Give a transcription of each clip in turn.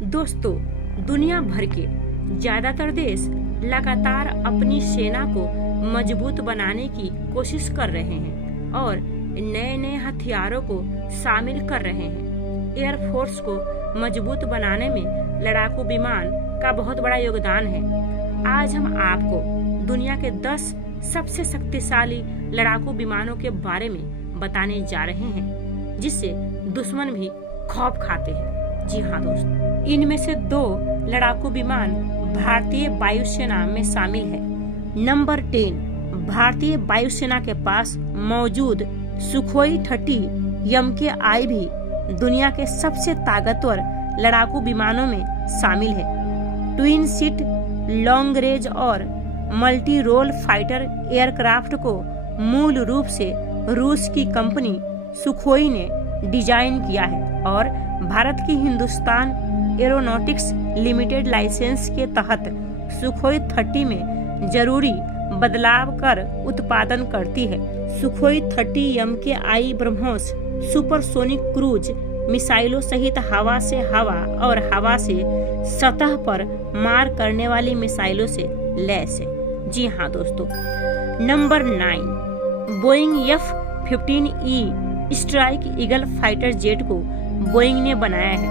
दोस्तों, दुनिया भर के ज्यादातर देश लगातार अपनी सेना को मजबूत बनाने की कोशिश कर रहे हैं और नए नए हथियारों को शामिल कर रहे हैं। एयरफोर्स को मजबूत बनाने में लड़ाकू विमान का बहुत बड़ा योगदान है। आज हम आपको दुनिया के 10 सबसे शक्तिशाली लड़ाकू विमानों के बारे में बताने जा रहे हैं, जिससे दुश्मन भी खौफ खाते हैं। जी हाँ दोस्तों, इनमें से 2 लड़ाकू विमान भारतीय वायुसेना में शामिल है। नंबर 10, भारतीय वायुसेना के पास मौजूद सुखोई 30 MKI भी दुनिया के सबसे ताकतवर लड़ाकू विमानों में शामिल है। ट्विन सीट, लॉन्ग रेंज और मल्टी रोल फाइटर एयरक्राफ्ट को मूल रूप से रूस की कंपनी सुखोई ने डिजाइन किया है और भारत की हिंदुस्तान एरोनॉटिक्स लिमिटेड लाइसेंस के तहत सुखोई 30 में जरूरी बदलाव कर उत्पादन करती है। Sukhoi 30 MKI BrahMos supersonic cruise मिसाइलों सहित हवा से हवा और हवा से सतह पर मार करने वाली मिसाइलों से लैस है। जी हाँ दोस्तों, number 9, Boeing F-15E strike eagle fighter jet को बोइंग ने बनाया है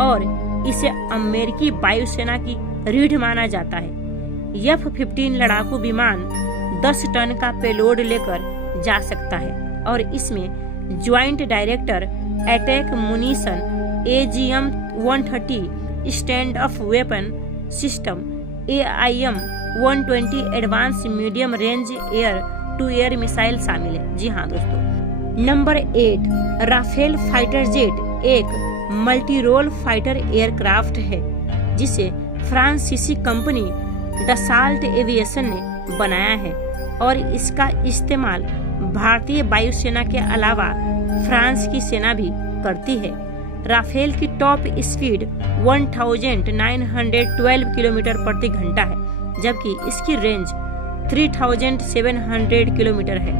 और इसे अमेरिकी वायुसेना की रीढ़ माना जाता है। F-15 लड़ाकू विमान 10 टन का पेलोड लेकर जा सकता है और इसमें joint director attack munition AGM-130 stand off weapon system AIM-120 advance medium range air to air missile शामिल है। जी हाँ दोस्तों, नंबर 8, राफेल फाइटर जेट एक मल्टी रोल फाइटर एयरक्राफ्ट है जिसे फ्रांसीसी कंपनी डसाल्ट एविएशन ने बनाया है और इसका इस्तेमाल भारतीय वायुसेना के अलावा फ्रांस की सेना भी करती है। राफेल की टॉप स्पीड 1912 किलोमीटर प्रति घंटा है, जबकि इसकी रेंज 3700 किलोमीटर है।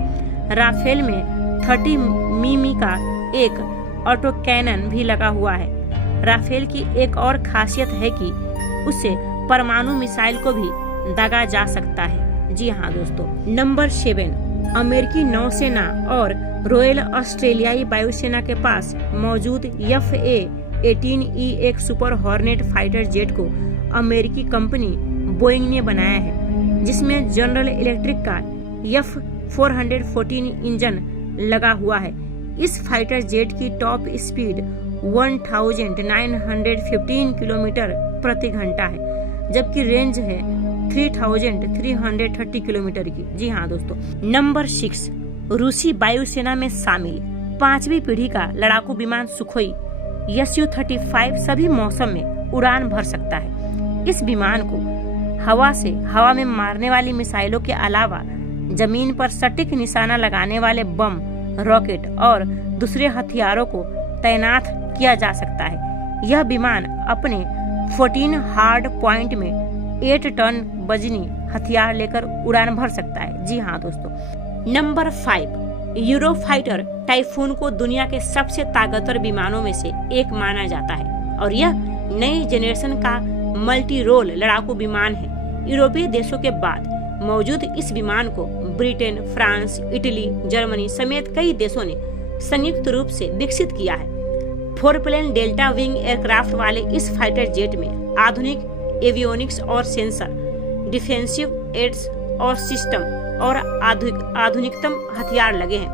राफेल में 30 मिमी का एक ऑटो कैनन भी लगा हुआ है। राफेल की एक और खासियत है कि उससे परमाणु मिसाइल को भी दागा जा सकता है। जी हाँ दोस्तों, नंबर 7, अमेरिकी नौसेना और रॉयल ऑस्ट्रेलियाई वायुसेना के पास मौजूद FA-18E एक सुपर हॉर्नेट फाइटर जेट को अमेरिकी कंपनी बोइंग ने बनाया है, जिसमें जनरल इलेक्ट्रिक का F-414 इंजन लगा हुआ है। इस फाइटर जेट की टॉप स्पीड 1915 किलोमीटर प्रति घंटा है, जबकि रेंज है 3330 किलोमीटर की। जी हाँ दोस्तों, नंबर 6, रूसी वायुसेना में शामिल 5वीं पीढ़ी का लड़ाकू विमान सुखोई Su-35 सभी मौसम में उड़ान भर सकता है। इस विमान को हवा से हवा में मारने वाली मिसाइलों के अलावा जमीन पर सटीक निशाना लगाने वाले बम, रॉकेट और दूसरे हथियारों को तैनात किया जा सकता है। यह विमान अपने 14 हार्ड पॉइंट में 8 टन वजनी हथियार लेकर उड़ान भर सकता है। जी हाँ दोस्तों, नंबर 5, यूरोफाइटर टाइफून को दुनिया के सबसे ताकतवर विमानों में से एक माना जाता है और यह नई जेनरेशन का मल्टी रोल लड़ाकू विमान है। यूरोपीय देशों के बाद मौजूद इस विमान को ब्रिटेन, फ्रांस, इटली, जर्मनी समेत कई देशों ने संयुक्त रूप से विकसित किया है। 4 प्लेन डेल्टा विंग एयरक्राफ्ट वाले इस फाइटर जेट में आधुनिक एवियोनिक्स और सेंसर, डिफेंसिव एड्स और सिस्टम और आधुनिकतम हथियार लगे हैं।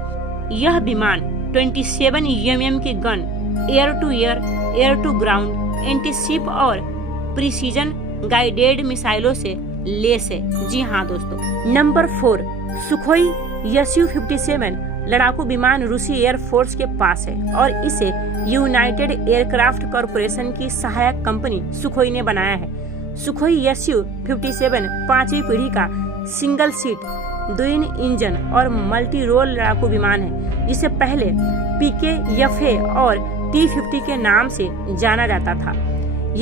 यह विमान 27 mm की gun, air to air, air to ground, anti ship और प्रिसीजन गाइडेड मिसाइलों से लेस है। जी हाँ दोस्तों, नंबर 4, सुखोई Su-57 लड़ाकू विमान रूसी एयरफोर्स के पास है और इसे यूनाइटेड एयरक्राफ्ट कॉरपोरेशन की सहायक कंपनी सुखोई ने बनाया है। सुखोई Su-57 5वीं पीढ़ी का सिंगल सीट, ट्विन इंजन और मल्टी रोल लड़ाकू विमान है, जिसे पहले PKFA और T-50 के नाम से जाना जाता था।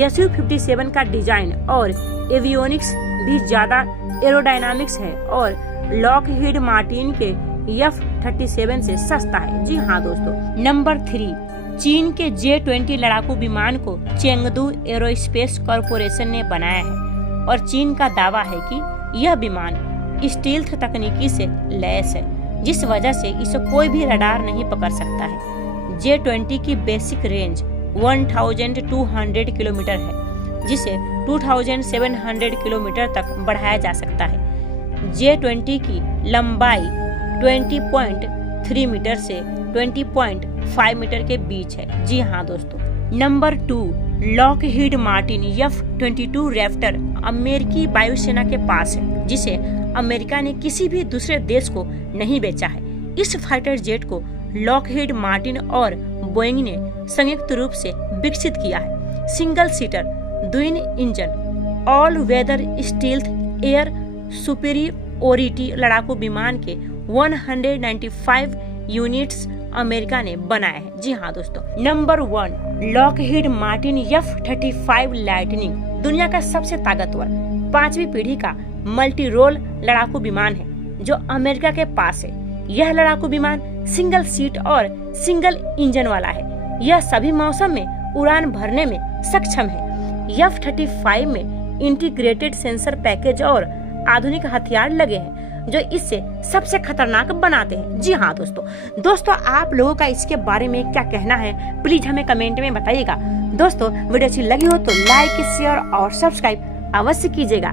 Su-57 का डिजाइन और एवियोनिक्स भी ज्यादा एरोडायनामिक्स है और लॉकहीड मार्टिन के F-37 से सस्ता है। जी हाँ दोस्तों, नंबर 3, चीन के J-20 लड़ाकू विमान को चेंगडू एरोस्पेस कॉरपोरेशन ने बनाया है और चीन का दावा है कि यह विमान स्टील्थ तकनीकी से लैस है, जिस वजह से इसे कोई भी रडार नहीं पकड़ सकता है। J-20 की बेसिक रेंज 1200 किलोमीटर है, जिसे 2700 किलोमीटर तक बढ़ाया जा सकता है। J-20 की लंबाई 20.3 मीटर से 20.5 मीटर के बीच है। जी हाँ दोस्तों। Number 2, Lockheed Martin F-22 Raptor अमेरिकी वायुसेना के पास है, जिसे अमेरिका ने किसी भी दूसरे देश को नहीं बेचा है। इस फाइटर जेट को लॉकहीड मार्टिन और बोइंग ने संयुक्त रूप से विकसित किया है। Single seater twin engine all weather stealth air superiority लड़ाकू विमान के 195 यूनिट्स अमेरिका ने बनाए हैं। जी हाँ दोस्तों। Number 1, Lockheed Martin F-35 lightning दुनिया का सबसे ताकतवर 5वीं पीढ़ी का मल्टी रोल लड़ाकू विमान है जो अमेरिका के पास है। यह लड़ाकू विमान सिंगल सीट और सिंगल इंजन वाला है। यह सभी मौसम में उड़ान भरने में सक्षम है। F-35 में इंटीग्रेटेड सेंसर पैकेज और आधुनिक हथियार लगे हैं जो इससे सबसे खतरनाक बनाते हैं। जी हाँ दोस्तों आप लोगों का इसके बारे में क्या कहना है, प्लीज हमें कमेंट में बताइएगा। दोस्तों वीडियो अच्छी लगी हो तो लाइक, शेयर और सब्सक्राइब अवश्य कीजिएगा।